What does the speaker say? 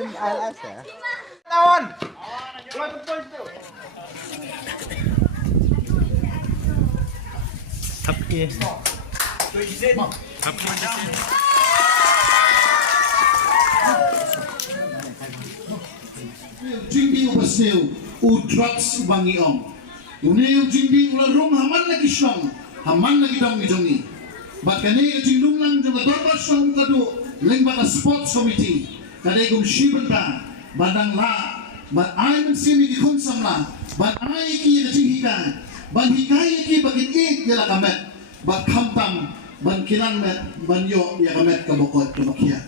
Tim ALS ya. Lawan. Tapi Jindi upasneu drugs bangiong. Uneu jindi ular rum haman lagi syong, haman lagi dong mijongi. Bakane jindung lang juga dorba syong kado leng bata sports committee. Kade gum shibenta badang la, bat ay men simi di kumsam la, bat ay ki kacing hika, ban hikai ki bagit yala kamet, bat kamtam ban kinan met ban yo ya kamet kabokot kabakia.